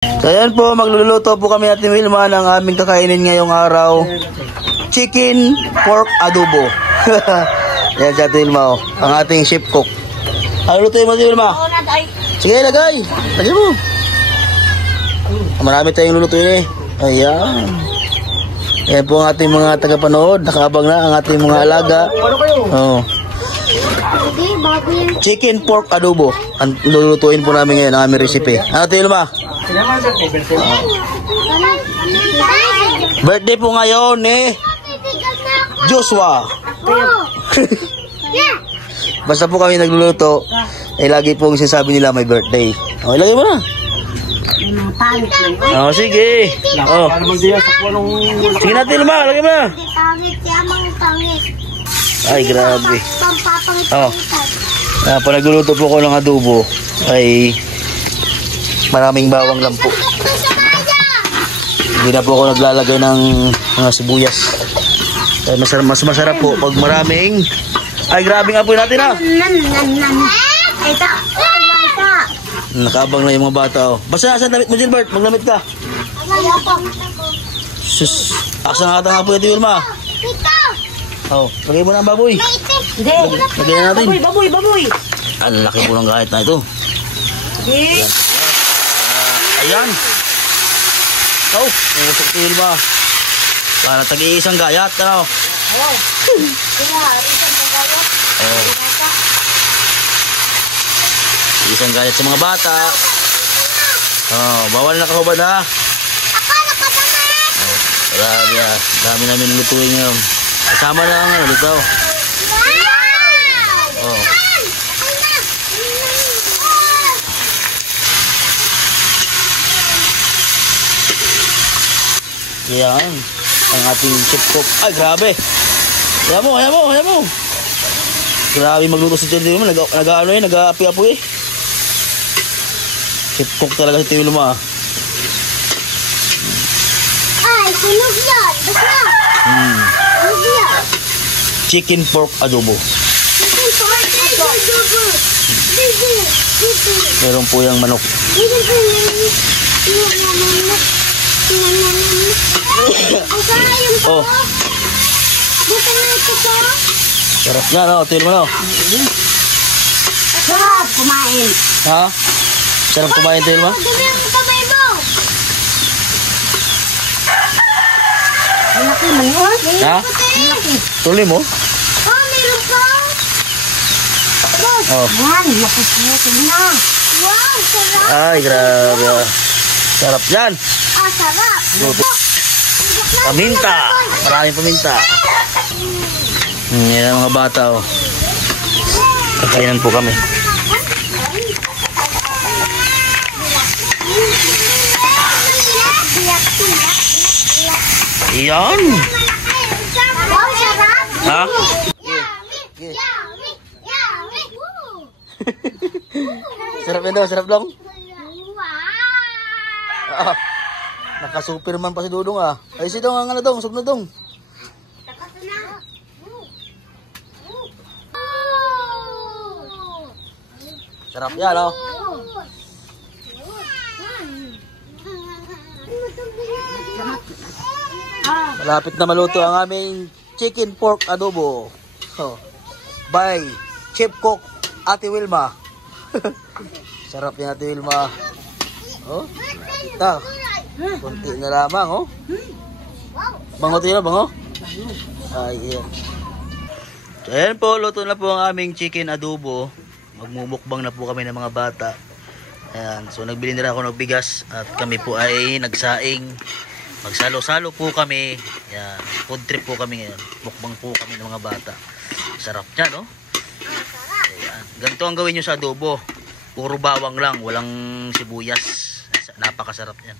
So ayan po, magluluto po kami Ate Wilma ng aming kakainin ngayong araw. Chicken pork adobo. Yan si Ate Wilma, oh, ang ating chef cook. Ano lutuin mo Ate Wilma? Sige, lagay. Lagay mo. Marami tayong lulutuin eh. Ayan. Ayan po ang ating mga tagapanood. Nakabang na ang ating mga alaga. Oh. Chicken pork adobo. Ang lulutuin po namin ngayon ang aming recipe. Ano Ate Wilma? Birthday po ngayon eh Joshua. Basta po kami nagluluto eh lagi pong sinasabi nila may birthday. O ilagay mo na. Oh sige. Oh. Sige natin Wilma, lagay mo na. Ay grabe. Oh. Pag nagluluto po ko ng adobo ay maraming bawang lang po. Hindi na po ako naglalagay ng mga sibuyas. Mas masarap po pag maraming. Ay grabe nga po natin ha. Nakabang na yung mga bata oh. Basta nasa damit mo Gilbert, maglamit ka. Sus, asa nga nga po ito Wilma. Oh, lagay mo na ang baboy. Lagay na natin. Baboy. Ang laki po ng gahit na ito. Ayan. Oh, usok ito Wilma. Para tag-iisang gayat. Ano? Oh. Isang gayat sa mga bata. Oh, bawal na kahubad ha. Oh, grabe ha. Dami namin lutuin ngayon. Kasama na ang luto. Oh. Yan. Ang ating chef cook. Ay, grabe. Kaya mo. Grabe magluto si Tio Wilma. Nag-ano eh, nag-api-apoy eh. Chef cook talaga si Tio Wilma. Ay, sunog yan. Basta. Sunog yan. Chicken pork adobo. Chicken pork adobo. Meron po yung manok. Oh. Bukan na ito po. Sarap yan, no? Tio Wilma, no? Sarap kumain. Ha? Sarap kumain, Tio Wilma? Dumi ang kamay mo. Malaki man yun. Ha? Tuloy mo? Oh, meron pa. Oh. Yan, napuputin na. Wow, sarap. Ay, grabe. Sarap yan. Ah, sarap. Luto. Paminta. Maraming paminta. Yan ang mga bata, oh. Kakainan po kami. Yan. Wow, sarap. Ha? Sarap yan daw, sarap lang. Ah, naka-superman pa si Dudong ah. Ay si Dong, ang ano dong, sub na dong. Sarap yan oh. Malapit na maluto ang aming chicken pork adobo. Oh. By Chef Cook Ate Wilma. Sarap yan Ate Wilma. Oh. Ito. Kunti na lamang oh. Bango tayo, bango. Ay, yan. So, ayan po, luto na po ang aming chicken adobo. Magmumukbang na po kami ng mga bata. Ayan, so nagbili na ako ng bigas at kami po ay nagsaing. Magsalo-salo po kami. Ayan, food trip po kami ngayon. Mukbang po kami ng mga bata. Sarap yan, no? Ayan, ganito ang gawin nyo sa adobo. Puro bawang lang, walang sibuyas. Napakasarap yan.